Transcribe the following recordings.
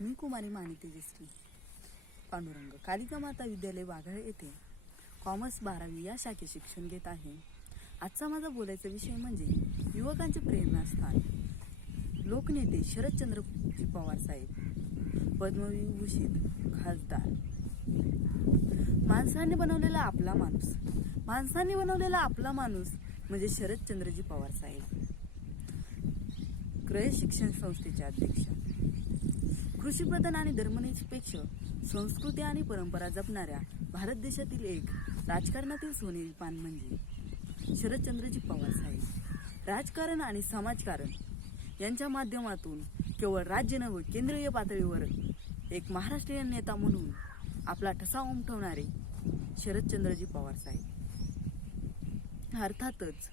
मी कुमारी मानी तेजश्री पांडुरंग कालिका माता विद्यालय वाघाळ येथे कॉमर्स 12वी या शाखेत शिक्षण घेत आहे. आजचा माझा बोलायचा विषय म्हणजे युवकांचे प्रेरणास्थान. लोकनेते शरदचंद्रजी पवार साहेब, पद्मविभूषित खासदार. माणसाने बनवलेला आपला माणूस म्हणजे शरदचंद्रजी पवार साहेब. क्रय शिक्षण संस्थेचे अध्यक्ष. कृषीप्रधान आणि धर्मनिरपेक्ष संस्कृती आणि परंपरा जपणाऱ्या भारत देशातील एक राजकारणातील सोनेरी पान म्हणजे शरदचंद्रजी पवार साहेब. राजकारण आणि समाजकारण यांच्या माध्यमातून केवळ राज्य नव्हे केंद्रीय पातळीवर एक महाराष्ट्रीयन नेता म्हणून आपला ठसा उमटवणारे शरदचंद्रजी पवार साहेब. अर्थातच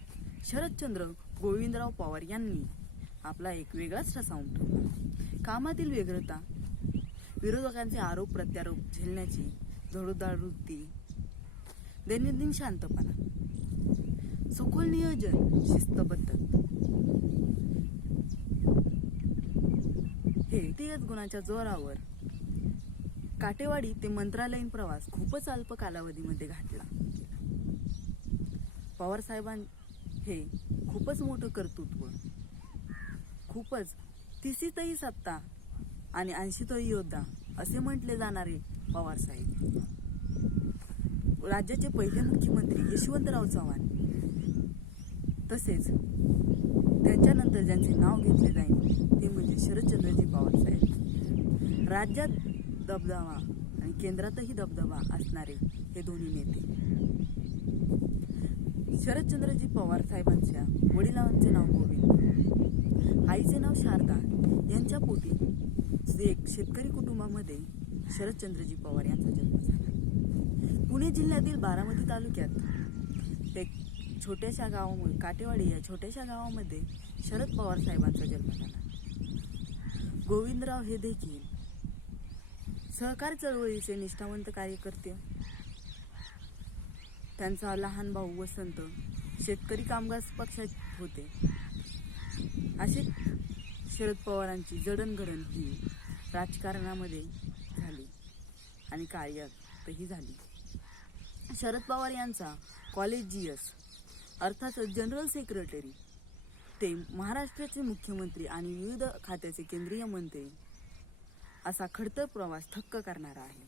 शरदचंद्र गोविंदराव पवार यांनी आपला एक वेगळाच ठसा उमटवला. कामातील व्यग्रता, विरोधकांचे आरोप प्रत्यारोप झेलण्याची धडोदार वृत्ती, दैनंदिन शांतपणा, सखोल नियोजन, शिस्तबद्ध हे व्यक्तिगत गुणांच्या जोरावर काटेवाडी ते मंत्रालयीन प्रवास खूपच अल्प कालावधीमध्ये घातला. पवार साहेबां हे खूपच मोठं कर्तृत्व, खूपच 30वी सत्ता आणि 80वी योद्धा असे म्हटले जाणारे पवार साहेब. राज्याचे पहिले मुख्यमंत्री यशवंतराव चव्हाण, तसेच त्यांच्यानंतर ज्यांचे नाव घेतले जाईल ते म्हणजे शरदचंद्रजी पवार साहेब. राज्यात दबदबा आणि केंद्रातही दबदबा असणारे हे दोन्ही नेते. शरदचंद्रजी पवार साहेबांच्या वडिलांचे नाव गोविंद, आईचे नाव शारदा. यांच्या पोटी एक शेतकरी कुटुंबामध्ये शरदचंद्रजी पवार यांचा जन्म झाला. पुणे जिल्ह्यातील बारामती तालुक्यात एक छोट्याशा गावामध्ये काटेवाडी या छोट्याशा गावामध्ये शरद पवार साहेबांचा जन्म झाला. गोविंदराव हे देखील सहकार चळवळीचे निष्ठावंत कार्यकर्ते. त्यांचा लहान भाऊ वसंत शेतकरी कामगार पक्षात होते. असे शरद पवारांची जडणघडण ही राजकारणामध्ये झाली आणि कार्यातही झाली. शरद पवार यांचा कॉलेज GS अर्थात जनरल सेक्रेटरी ते महाराष्ट्राचे मुख्यमंत्री आणि विविध खात्याचे केंद्रीय मंत्री असा खडतर प्रवास थक्क करणारा आहे.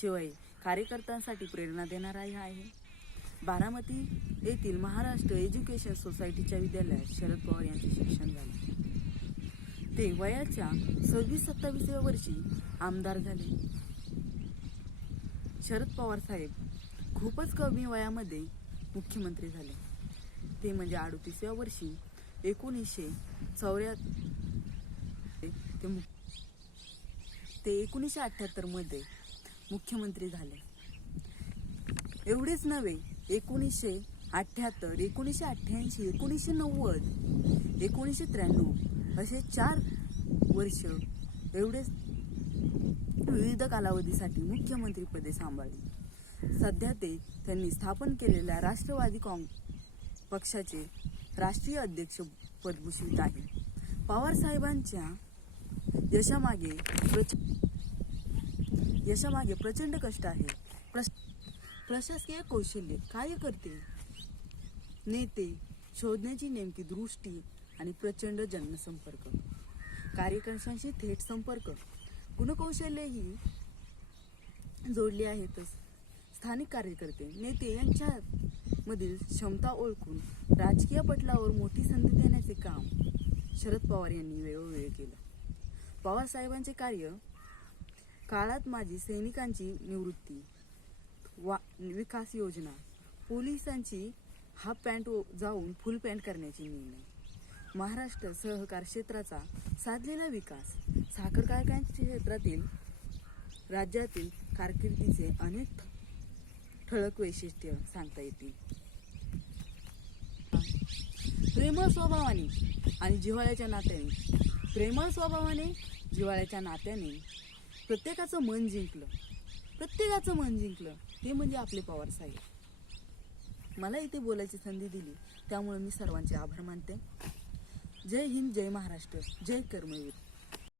शिवाय कार्यकर्त्यांसाठी प्रेरणा देणाराही आहे. बारामती येथील महाराष्ट्र एज्युकेशन सोसायटीच्या विद्यालयात शरद पवार यांचे शिक्षण झाले. ते वयाच्या 26-27व्या वर्षी आमदार झाले. शरद पवार साहेब खूपच कमी वयामध्ये मुख्यमंत्री झाले. ते म्हणजे 38व्या वर्षी 1978 मध्ये मुख्यमंत्री झाले. एवढेच नव्हे, 1978, 1988, 1990, 1993 असे 4 वर्ष एवढेच विविध कालावधीसाठी मुख्यमंत्रीपदे सांभाळली. सध्या त्यांनी स्थापन केलेल्या राष्ट्रवादी पक्षाचे राष्ट्रीय अध्यक्ष पदभूषित आहे. पवार साहेबांच्या यशामागे प्रचंड कष्ट आहे. प्रशासकीय कौशल्य, कार्यकर्ते, नेते शोधण्याची नेमकी दृष्टी आणि प्रचंड जनसंपर्क, कार्यकर्त्यांशी थेट संपर्क, गुणकौशल्य ही जोडली आहेतच. स्थानिक कार्यकर्ते, नेते यांच्यामधील क्षमता ओळखून राजकीय पटलावर मोठी संधी देण्याचे काम शरद पवार यांनी वेळोवेळी केलं. पवार साहेबांचे कार्य काळात माजी सैनिकांची निवृत्ती, विकास योजना, पोलिसांची हाफ पॅन्ट जाऊन फुल पॅन्ट करण्याचे निर्णय, महाराष्ट्र सहकार क्षेत्राचा साधलेला विकास, साखर कारखान्याच्या क्षेत्रातील राज्यातील कारकिर्दीचे अनेक ठळक वैशिष्ट्य सांगता येतील. प्रेमळ स्वभावाने आणि जिव्हाळ्याच्या नात्याने प्रत्येकाचं मन जिंकलं ते म्हणजे आपले पवार साहेब. मला इथे बोलायची संधी दिली त्यामुळे मी सर्वांचे आभार मानते. जय हिंद, जय महाराष्ट्र, जय कर्मवीर.